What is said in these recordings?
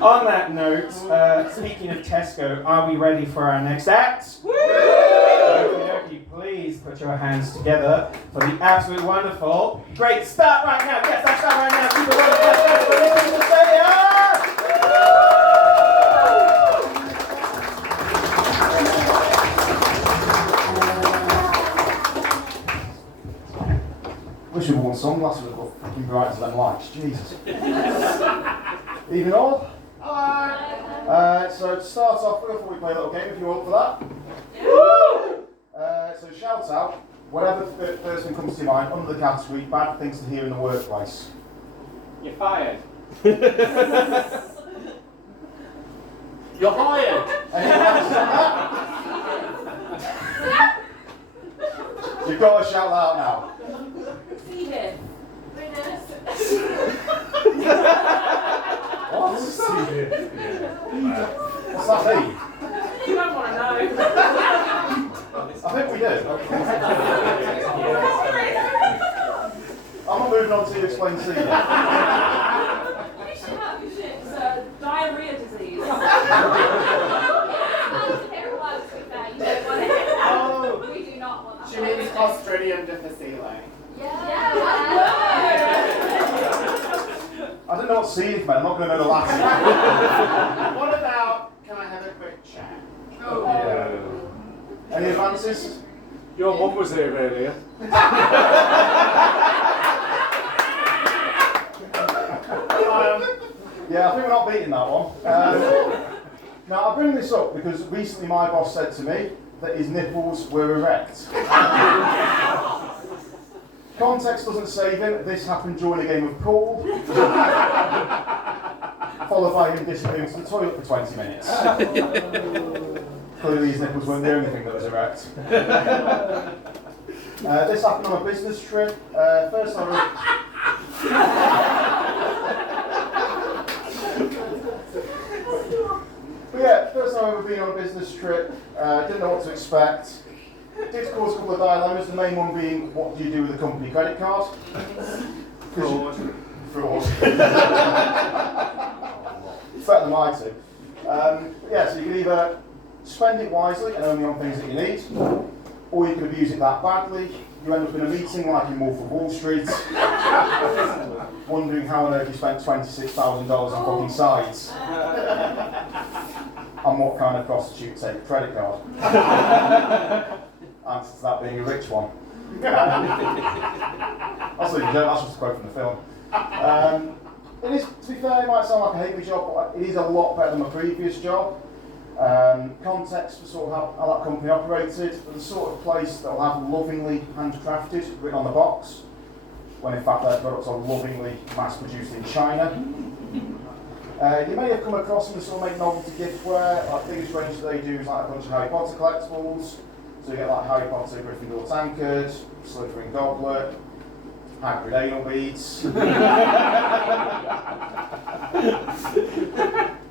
On that note, speaking of Tesco, are we ready for our next act? Woo! Please put your hands together for the absolute wonderful, great start right now. Yes, that's start right now. Super wonderful. Wish we wore sunglasses with what fucking bright as them lights. Jesus. Evening all. Hi. So to start off with, I thought we'd play a little game if you're up for that. So shout out whatever first thing comes to your mind under the category bad things to hear in the workplace. You're fired. You're hired. Anyone understand that? You've got to shout that out now. Seated. What? What's that mean? You don't want to know. I think we do. I'm not moving on to explain C yet. You should have your shit. It's diarrhea disease. We do not want that. She means Clostridium difficile. Yeah. I don't know what C is, man. I'm not going to know the Latin. What about, can I have a quick chat? Any advances? Your mum was here earlier. Yeah, I think we're not beating that one. Now, I bring this up because recently my boss said to me that his nipples were erect. Context doesn't save him. This happened during a game of pool, followed by him disappearing to the toilet for 20 minutes. Clearly his nipples weren't the only thing that was erect. This happened on a business trip. First I first time I've ever been on a business trip. Didn't know what to expect. Did cause a couple of dilemmas, the main one being, what do you do with a company credit card? Fraud. It's better than mine too. So you can either spend it wisely and only on things that you need, or you can abuse it that badly. You end up in a meeting like in Wolf of Wall Street, wondering how on earth you spent $26,000 on fucking sides, and what kind of prostitute take a credit card. Answer to that being a rich one. That's just a quote from the film. It is, to be fair, it might sound like I hate my job, but it is a lot better than my previous job. Context for sort of how that company operated, but the sort of place that will have lovingly handcrafted written on the box, when in fact their products are lovingly mass-produced in China. You may have come across them to sort of make novelty giftware. Like the biggest range that they do is like a bunch of Harry Potter collectibles. So you get like Harry Potter Gryffindor tankard, Slytherin goblet, Hagrid anal beads.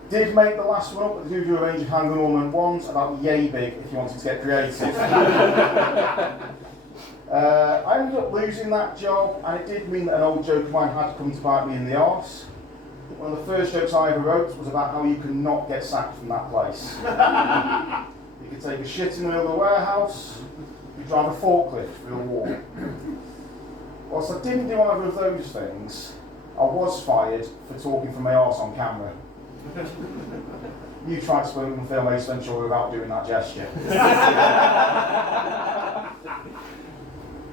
Did make the last one up, but they do a range of hand ornament ones, about yay big if you wanted to get creative. I ended up losing that job, and it did mean that an old joke of mine had to come to bite me in the arse. One of the first jokes I ever wrote was about how you can not get sacked from that place. You could take a shit in the middle of the warehouse, you drive a forklift through a wall. Whilst I didn't do either of those things, I was fired for talking from my arse on camera. You tried to swim and film Ace Ventura without doing that gesture.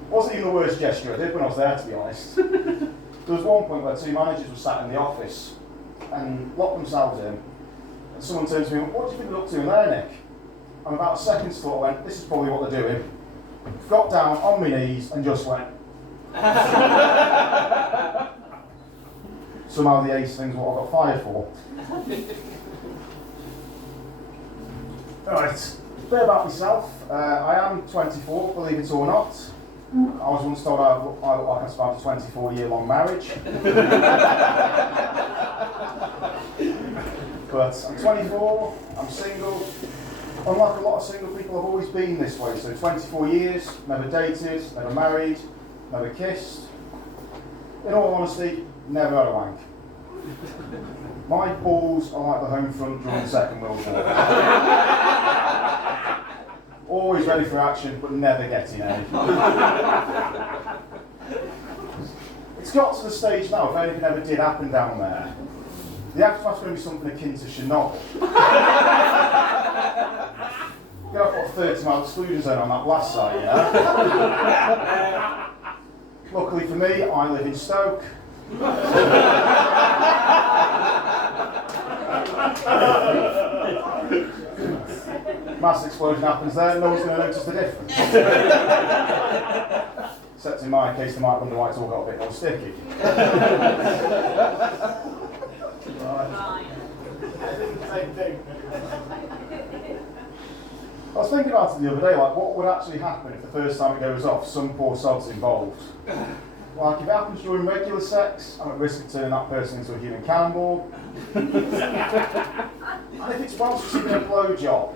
Wasn't even the worst gesture I did when I was there, to be honest. There was one point where two managers were sat in the office and locked themselves in, and someone turns to me and went, "What do you think they're up to in there, Nick?" And about a second's thought, I went, "This is probably what they're doing." Got down on my knees and just went. Somehow the Ace thing's what I got fired for. Alright, a bit about myself. I am 24, believe it or not. I was once told I look like I survived a 24-year-long marriage. But I'm 24, I'm single. Unlike a lot of single people, I've always been this way. So 24 years, never dated, never married, never kissed. In all honesty, never had a wank. My balls are like the home front during the Second World War. Always ready for action, but never getting any. It's got to the stage now, if anything ever did happen down there, the aftermath's going to be something akin to Chernobyl. You're going to put a 30-mile exclusion zone on that blast site, yeah? Luckily for me, I live in Stoke. Mass explosion happens there, no one's going to notice the difference. Except in my case, they might wonder why it's all got a bit more sticky. Same thing. I was thinking about it the other day, like what would actually happen if the first time it goes off, some poor sod's involved? Like if it happens during regular sex, I'm at risk of turning that person into a human cannibal. And if it's whilst receiving a blowjob,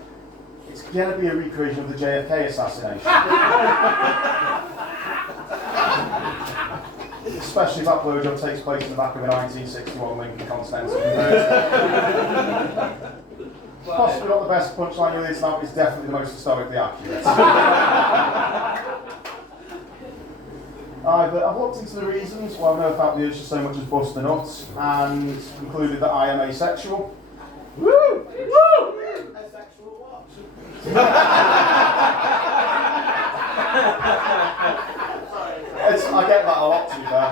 it's going to be a recreation of the JFK assassination. Especially if that blowjob takes place in the back of a 1961 Lincoln Continental convertible. Possibly not the best punchline you'll hear tonight, but it's definitely the most historically accurate. I've looked into the reasons why I've never felt the urge to so much as bust a nut, and concluded that I am asexual. Woo! Woo! Asexual what? I get that a lot, to be fair.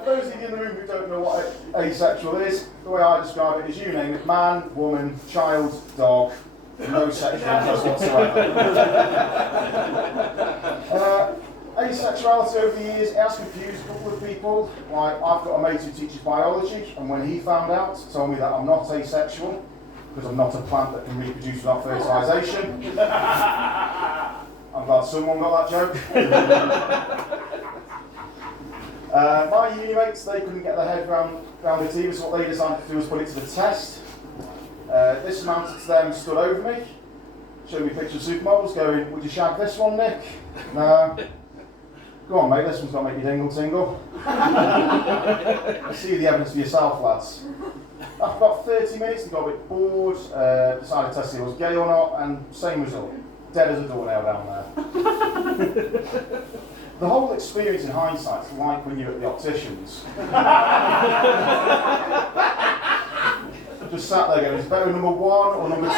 For those of you in the room who don't know what asexual is, the way I describe it is you name it, man, woman, child, dog, no sexual interest whatsoever. Asexuality over the years, it has confused a couple of people. Like, I've got a mate who teaches biology, and when he found out, told me that I'm not asexual, because I'm not a plant that can reproduce without fertilisation. I'm glad someone got that joke. My uni mates, they couldn't get their head around it either, so what they decided to do was put it to the test. This amounted to them stood over me, showed me pictures of supermodels going, would you shag this one, Nick? No. Go on, mate, this one's got to make you dingle tingle. See the evidence for yourself, lads. After about 30 minutes, they got a bit bored, decided to test if I was gay or not, and same result. Dead as a doornail down there. The whole experience in hindsight is like when you're at the opticians. Just sat there going, is better number 1 or number 2?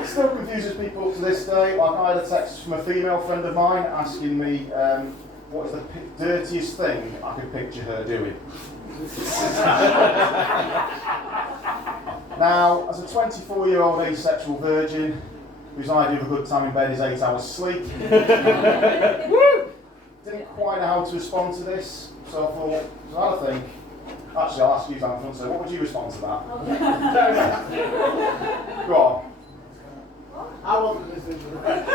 It still confuses people up to this day. Like I had a text from a female friend of mine asking me what is the dirtiest thing I could picture her doing. Now, as a 24-year-old asexual virgin, whose idea of a good time in bed is 8 hours sleep, didn't quite know how to respond to this, so I thought, so I had to think. Actually, I'll ask you down front, so what would you respond to that? Go on. I wasn't listening to that.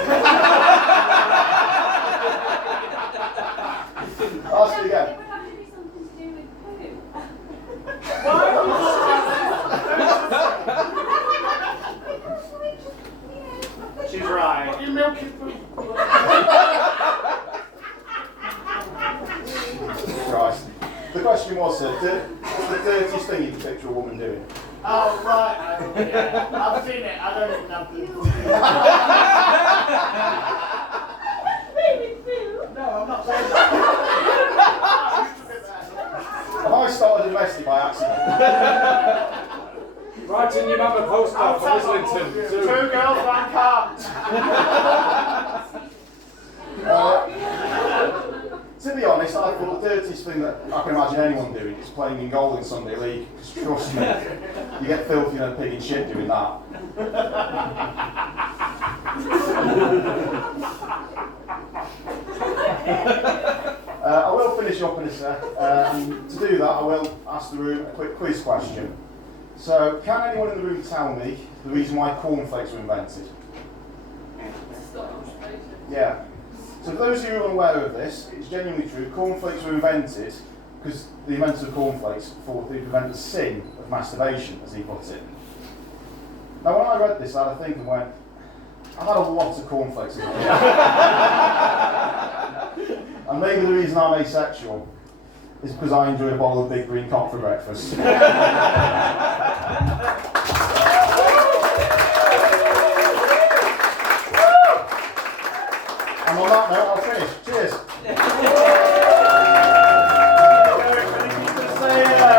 I'll ask you again. It would have to be something to do with poo. She's right. You're milking food. Christ. The question was, sir, what's the dirtiest thing you can picture a woman doing? Oh, right. Yeah. I've seen it. I don't even have to. No, I'm not saying that. Have I started a domestic by accident? Writing your mum a postcard from Islington. Two girls, 1 car. To be honest, I thought the dirtiest thing that I can imagine anyone doing is playing in goal in Sunday League. Because trust me, you get filthier than a pig in shit doing that. I will finish up in a sec. To do that, I will ask the room a quick quiz question. So, can anyone in the room tell me the reason why cornflakes were invented? Yeah. So for those of you who are unaware of this, it's genuinely true. Cornflakes were invented because the inventors of cornflakes thought they prevent the sin of masturbation, as he puts it. Now, when I read this, I had a think and went, I've had a lot of cornflakes as a kid. And maybe the reason I'm asexual is because I enjoy a bottle of Big Green Cock for breakfast. And on that note, I'll finish. Cheers.